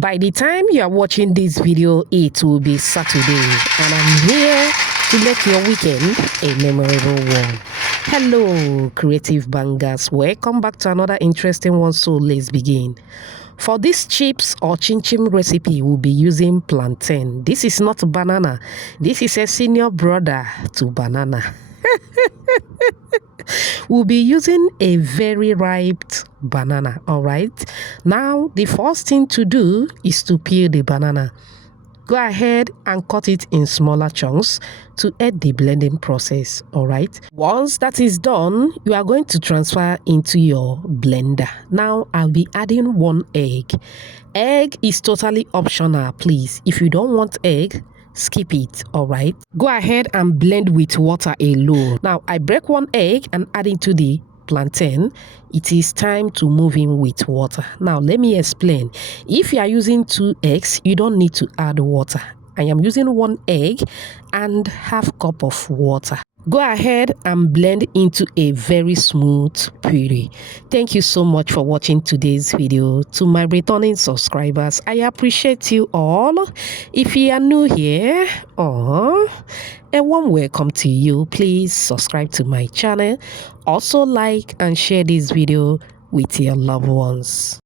By the time you are watching this video, it will be Saturday, and I'm here to make your weekend a memorable one. Hello, creative bangers. Welcome back to another interesting one, so let's begin. For this chips or chinchin recipe, we'll be using plantain. This is not banana. This is a senior brother to banana. We'll be using a very ripe banana, all right? Now, the first thing to do is to peel the banana. Go ahead and cut it in smaller chunks to aid the blending process, all right? Once that is done, you are going to transfer into your blender. Now, I'll be adding 1 egg. Egg is totally optional, please. If you don't want egg, skip it, all right? Go ahead and blend with water alone. Now, I break 1 egg and add into the plantain. It is time to move in with water. Now, let me explain. If you are using 2 eggs, you don't need to add water. I am using 1 egg and half cup of water. Go ahead and blend into a very smooth puree. Thank you so much for watching today's video. To my returning subscribers, I appreciate you all. If you are new here, a warm welcome to you. Please subscribe to my channel. Also like and share this video with your loved ones.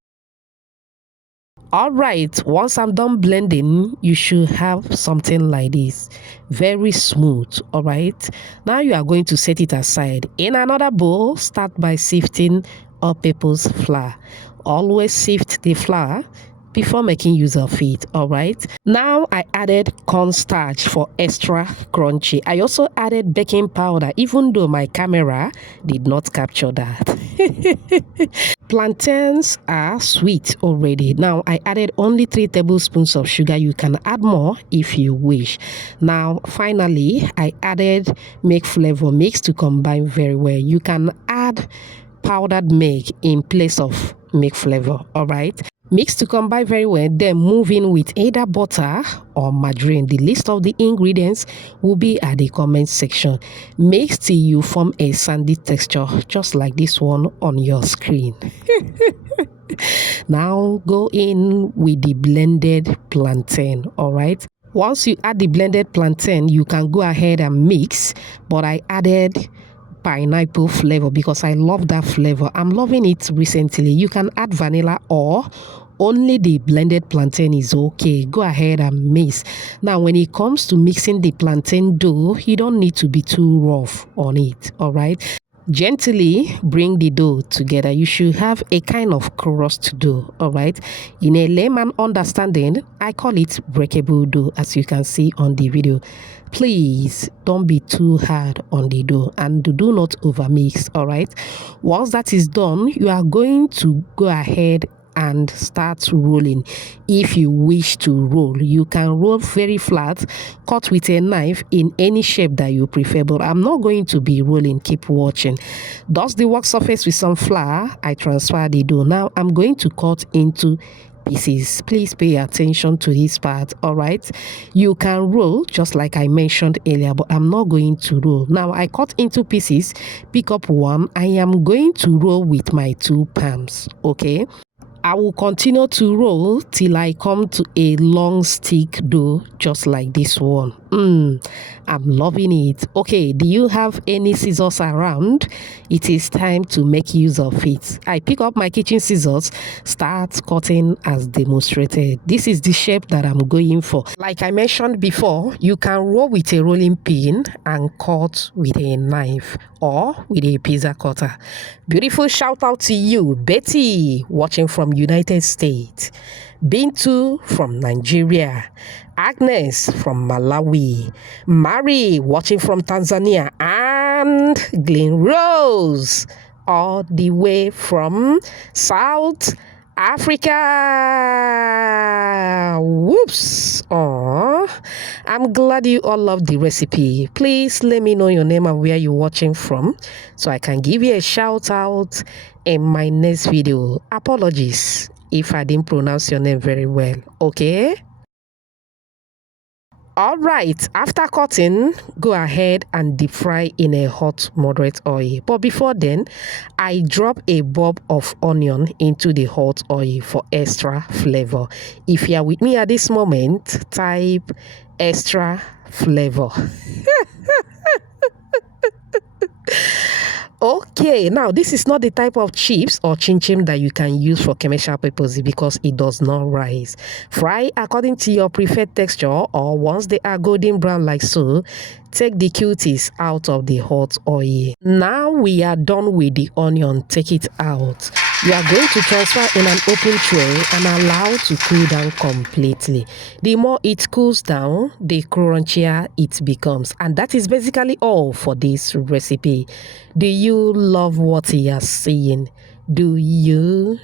Alright, once I'm done blending, you should have something like this. Very smooth, alright? Now you are going to set it aside. In another bowl, start by sifting all-purpose flour. Always sift the flour before making use of it, all right? Now I added cornstarch for extra crunchy. I also added baking powder, even though my camera did not capture that. Plantains are sweet already. Now I added only 3 tablespoons of sugar. You can add more if you wish. Now finally, I added milk flavor mix to combine very well. You can add powdered milk in place of milk flavor, all right? Mix to combine very well, then move in with either butter or margarine. The list of the ingredients will be at the comment section. Mix till you form a sandy texture, just like this one on your screen. Now go in with the blended plantain, all right? Once you add the blended plantain, you can go ahead and mix, but I added pineapple flavor because I love that flavor. I'm loving it recently. You can add vanilla or only the blended plantain is okay. Go ahead and mix. Now when it comes to mixing the plantain dough, you don't need to be too rough on it, all right? Gently bring the dough together. You should have a kind of crust dough, all right? In a layman understanding, I call it breakable dough, as you can see on the video. Please don't be too hard on the dough and do not overmix, all right? Once that is done, you are going to go ahead and start rolling. If you wish to roll, you can roll very flat, cut with a knife in any shape that you prefer, but I'm not going to be rolling. Keep watching. Dust the work surface with some flour. I transfer the dough. Now I'm going to cut into pieces. Please pay attention to this part, all right? You can roll just like I mentioned earlier, but I'm not going to roll. Now I cut into pieces, pick up one. I am going to roll with my 2 palms, okay? I will continue to roll till I come to a long stick dough just like this one. I'm loving it. Okay, do you have any scissors around? It is time to make use of it. I pick up my kitchen scissors, start cutting as demonstrated. This is the shape that I'm going for. Like I mentioned before, you can roll with a rolling pin and cut with a knife or with a pizza cutter. Beautiful shout out to you, Betty, watching from United States. Bintu from Nigeria, Agnes from Malawi, Mary watching from Tanzania, and Glen Rose all the way from South Africa. Whoops. I'm glad you all love the recipe. Please let me know your name and where you're watching from so I can give you a shout out in my next video. Apologies if I didn't pronounce your name very well, okay? All right, after cutting, go ahead and deep fry in a hot moderate oil. But before then, I drop a bulb of onion into the hot oil for extra flavor. If you are with me at this moment, type extra flavor. Okay, now this is not the type of chips or chinchin that you can use for commercial purposes because it does not rise. Fry according to your preferred texture, or once they are golden brown like so, take the cuties out of the hot oil. Now we are done with the onion, take it out. You are going to transfer in an open tray and allow to cool down completely. The more it cools down, the crunchier it becomes. And that is basically all for this recipe. Do you love what you are seeing? Do you?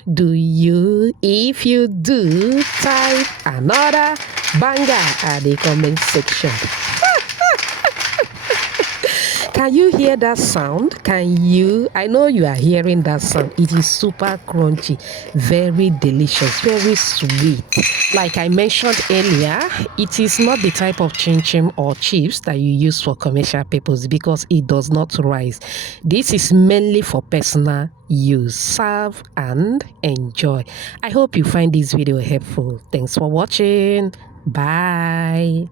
If you do, type another banger at the comment section. Can you hear that sound? Can you? I know you are hearing that sound. It is super crunchy, very delicious, very sweet. Like I mentioned earlier, it is not the type of chinchin or chips that you use for commercial purpose because it does not rise. This is mainly for personal use. Serve and enjoy. I hope you find this video helpful. Thanks for watching. Bye.